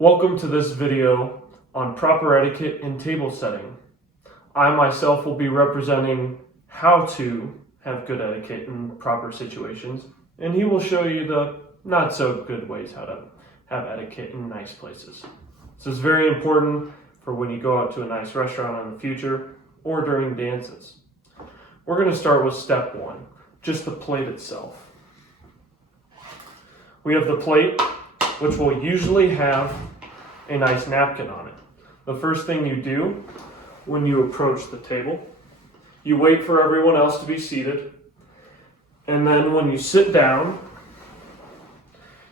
Welcome to this video on proper etiquette in table setting. I myself will be representing how to have good etiquette in proper situations, and he will show you the not so good ways how to have etiquette in nice places. This is very important for when you go out to a nice restaurant in the future or during dances. We're going to start with step one, just the plate itself. We have the plate, which will usually have a nice napkin on it. The first thing you do when you approach the table, you wait for everyone else to be seated, and then when you sit down,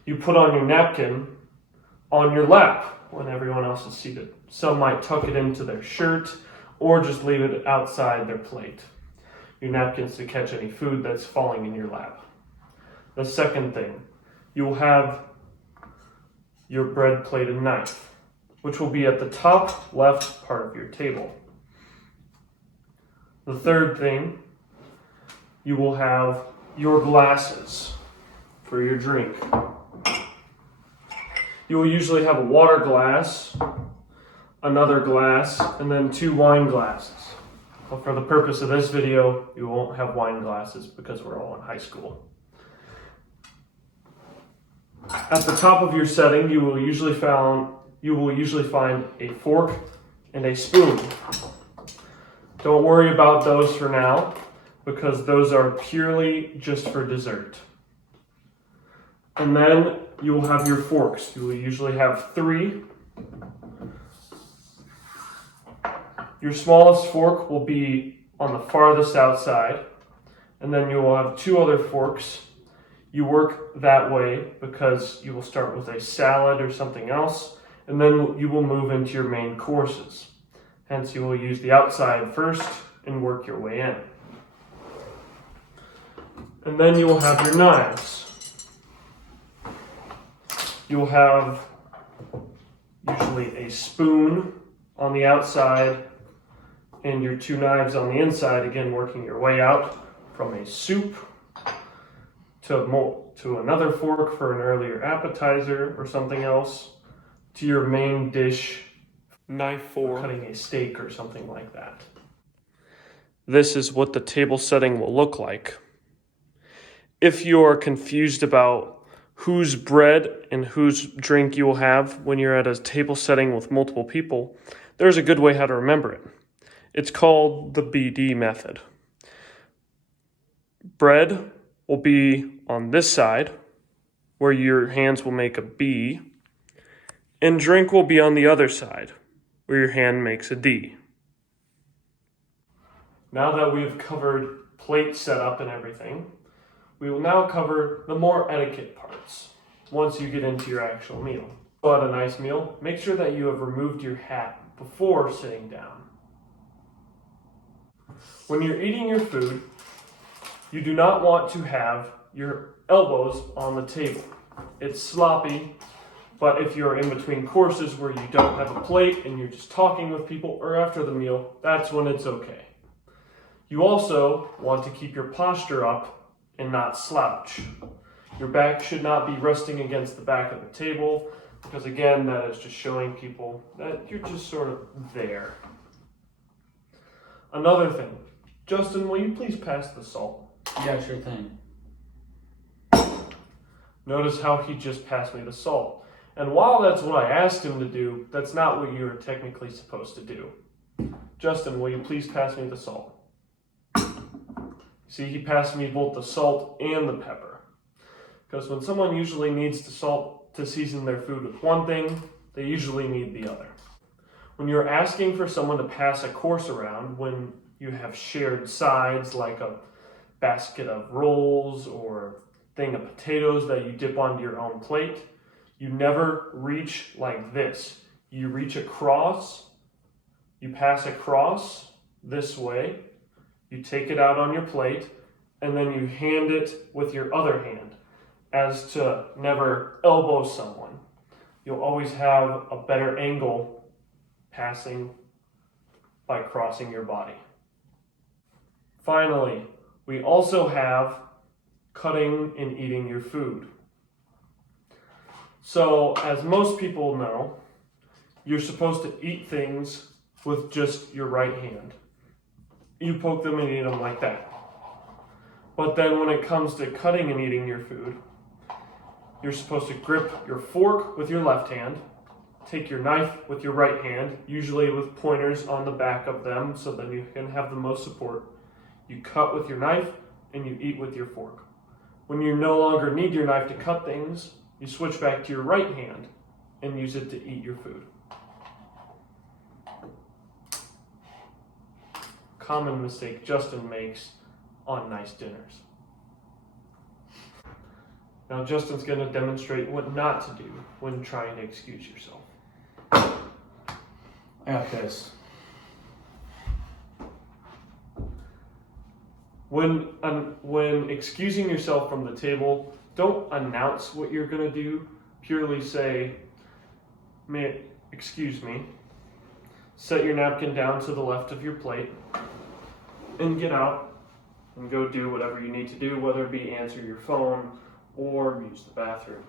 you put on your napkin on your lap when everyone else is seated. Some might tuck it into their shirt or just leave it outside their plate. Your napkin's to catch any food that's falling in your lap. The second thing, you'll have your bread plate and knife, which will be at the top left part of your table. The third thing, you will have your glasses for your drink. You will usually have a water glass, another glass, and then 2 wine glasses. But for the purpose of this video, you won't have wine glasses because we're all in high school. At the top of your setting, you will usually find a fork and a spoon. Don't worry about those for now, because those are purely just for dessert. And then you will have your forks. You will usually have 3. Your smallest fork will be on the farthest outside, and then you will have 2 other forks. You work that way because you will start with a salad or something else, and then you will move into your main courses. Hence, you will use the outside first and work your way in. And then you will have your knives. You will have usually a spoon on the outside and your 2 knives on the inside, again working your way out from a soup to another fork for an earlier appetizer or something else, to your main dish, knife for cutting a steak or something like that. This is what the table setting will look like. If you're confused about whose bread and whose drink you will have when you're at a table setting with multiple people, there's a good way how to remember it. It's called the BD method. Bread will be on this side, where your hands will make a B, and drink will be on the other side, where your hand makes a D. Now that we've covered plate setup and everything, we will now cover the more etiquette parts once you get into your actual meal. At a nice meal, make sure that you have removed your hat before sitting down. When you're eating your food, you do not want to have your elbows on the table. It's sloppy, but if you're in between courses where you don't have a plate and you're just talking with people or after the meal, that's when it's okay. You also want to keep your posture up and not slouch. Your back should not be resting against the back of the table, because again, that is just showing people that you're just sort of there. Another thing, Justin, will you please pass the salt? Yeah, sure thing. Notice how he just passed me the salt. And while that's what I asked him to do, that's not what you're technically supposed to do. Justin, will you please pass me the salt? See, he passed me both the salt and the pepper. Because when someone usually needs the salt to season their food with one thing, they usually need the other. When you're asking for someone to pass a course around, when you have shared sides like a basket of rolls or thing of potatoes that you dip onto your own plate, you never reach like this. You reach across, you pass across this way, you take it out on your plate, and then you hand it with your other hand, as to never elbow someone. You'll always have a better angle passing by crossing your body. Finally, we also have cutting and eating your food. So, as most people know, you're supposed to eat things with just your right hand. You poke them and eat them like that. But then when it comes to cutting and eating your food, you're supposed to grip your fork with your left hand, take your knife with your right hand, usually with pointers on the back of them so that you can have the most support. You cut with your knife and you eat with your fork. When you no longer need your knife to cut things, you switch back to your right hand and use it to eat your food. Common mistake Justin makes on nice dinners. Now Justin's going to demonstrate what not to do when trying to excuse yourself. I got this. When excusing yourself from the table, don't announce what you're going to do. Purely say, excuse me. Set your napkin down to the left of your plate and get out and go do whatever you need to do, whether it be answer your phone or use the bathroom.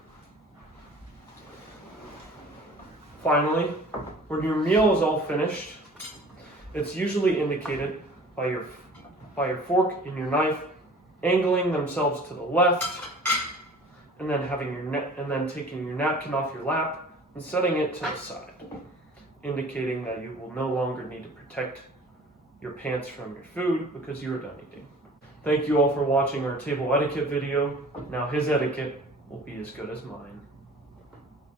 Finally, when your meal is all finished, it's usually indicated by your fork and your knife angling themselves to the left, and then taking your napkin off your lap and setting it to the side, indicating that you will no longer need to protect your pants from your food because you are done eating. Thank you all for watching our table etiquette video. Now his etiquette will be as good as mine.